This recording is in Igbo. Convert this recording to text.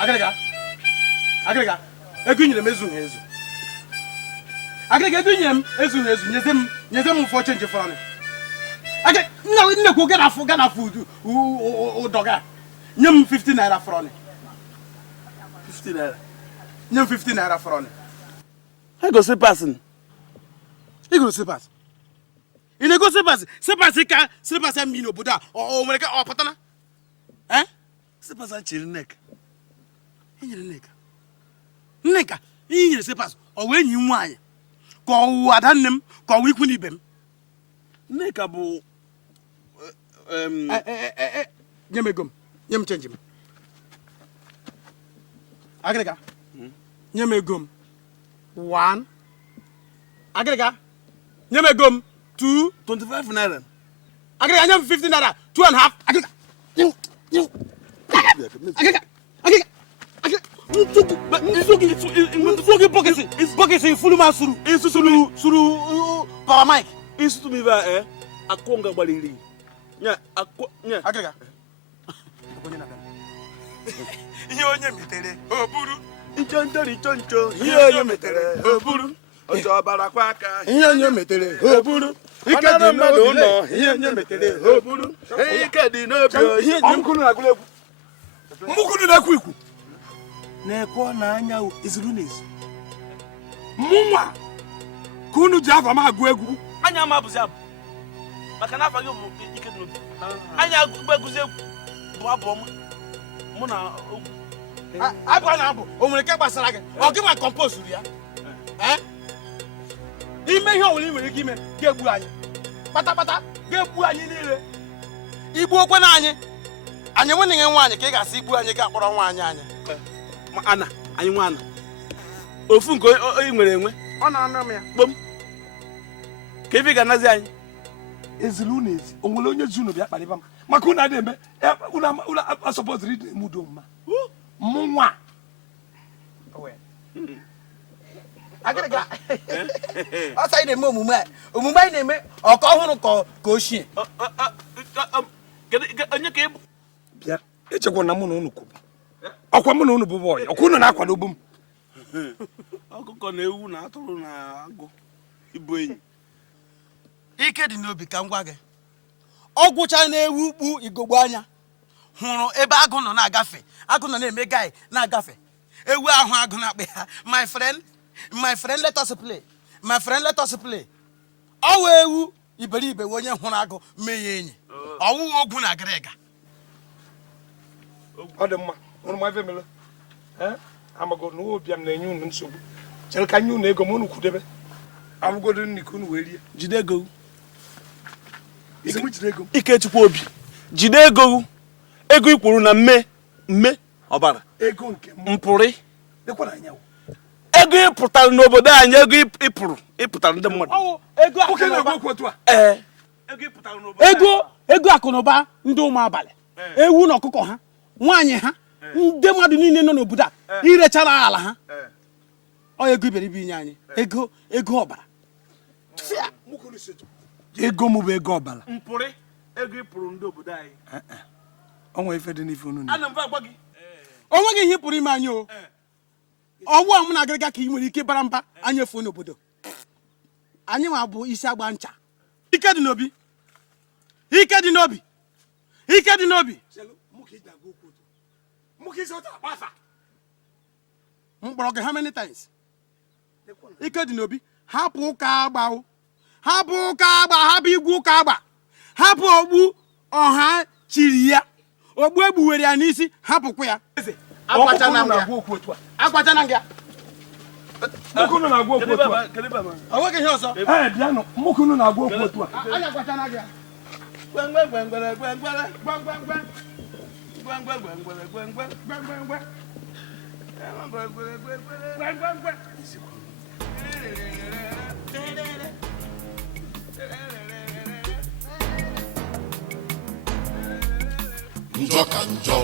Agrega. Egunyere mezu ngezu. Agrega egunyem ezu ngezu. Nyezem for change for me. Agrega nne ko get afu o doga. Nyem 50 naira for me. 50 naira. Nyem 50 naira for me. I go see person. You go see pass. You go see pass. See pass mi no boda. O mere ka o patana. Eh? See person chiri neck. Enyere neck. Nneka, ihe nyere sepas, o wee nyi nwaanyị. Ka ọ adanne m, ka ọ ikwu n'ibe m. Nneka bụ nye m ego m, nye m change m. Agrega. Nye m ego m. 1. Agrega. Nye m ego m. 2. 25 naira. Agrega, nye m 50 naira. 2.5. Agrega. Agrega. Nsugi bokesi fuluma suru para Mike. Isu tu mi va akonga baliri. Nya Agrega. Ihe onye metere oburu. Nchoncho. Ihe onye metere oburu. Ojo barakwa aka. Ihe onye metere oburu. Ike dị mmadụ ụlọ. Ihe onye metere oburu. Ike dị n'obi. Ihe ọmụkunu na agụlegwu. Mụkunu na-ekwu ikwu. Na-ekwo na anya izuru n'ezi. Mụnwa ka unu ji afa m agụ egwu. Anya ma bụzi abụ. Maka na afa gị bụ ike dị n'obi. Anya agụzi egwu bụ abụ ọma. Mụ na ogwu. Abụ a na-abụ o nwere ike gbasara gị. Ọ gị ma kọmpost ya. Ime ihe ọbụla ị nwere ike ime ga-egbu anyị. Kpatakpata ga-egbu anyị niile. Igbu okwe na anyị. Anyị nwe na nwaanyị ka ị ga-asị igbu anyị ga-akpọrọ nwaanyị anyị. Ana anyị nwa ana ofu nke oyi nwere enwe ọ na-anọ m ya kpom ka ife ga-anazi anyị ezilu n'ezi o nwere onye zunu bịa kparịba m maka unu na-eme unu asọpọtụrụ ịdị eme udo mma mụ nwa Agrega ọsọ anyị na-eme omume anyị na-eme ọka ọhụrụ ka ochie onye ka ịbụ bịa echekwa na mụ na unu kwubu ọkwa mụ na unu bụ bọyị ọkwa unu na-akwado m ọkụkọ na ewu na atụrụ na agụ ibu enyi ike dị n'obi ka m gwa gị ọ gwụcha na-ewu ukpu igogbo anya hụrụ ebe agụ nọ na-agafe agụ nọ na-eme gai na-agafe ewu ahụ agụ na-akpị ha my friend let us play my friend let us play ọ wee ewu iberibe onye hụrụ agụ mee ya enyi ọwụwa ogwu na Agrega ọ dị mma ụrụ ma ife mere amago na obi am na-enye unu nsogbu chere ka nye unu ego m unu kwudebe abụgodo nni ka unu wee rie jide ego jide ego Ikechukwu Obi jide ego ikwuru na mme ọbara ego nke mpụrụ dekwa na anya ego ịpụtara n'obodo anyị ego ịpụtara ndị mmadụ ego oke na-agwa okwu otu a ego ịpụtara n'obodo ego akụnụba ndị ụmụ abalị ewu na ọkụkọ ha nwaanyị ha ndị mmadụ niile nọ n'obodo a irechara ala ha ọ ego iberibe inye anyị ego ọbara ego m bụ ego ọbara mpụrụ ego ịpụrụ ndị obodo anyị ọnwa ife dị n'ife unu ana m agwa gị onwe gị ihe pụrụ ime anyị o ọwụ a mụ na Agrega ka ị nwere ike bara mba anyị efuo n'obodo anyị ma bụ isi agba ncha ike dị n'obi mkpọrọ gị how many times ike dị n'obi hapụ ụka agba hapụ igwe ụka agba hapụ ogbu ọha chiri ya ogbu egbuwere ya n'isi hapụkwa ya akwacha na ngwa mukunu na-agwa okwu otu a onweghị ihe ọzọ bịanụ mukunu na-agwa okwu otu a anyị akwachana gị njọ ka njọ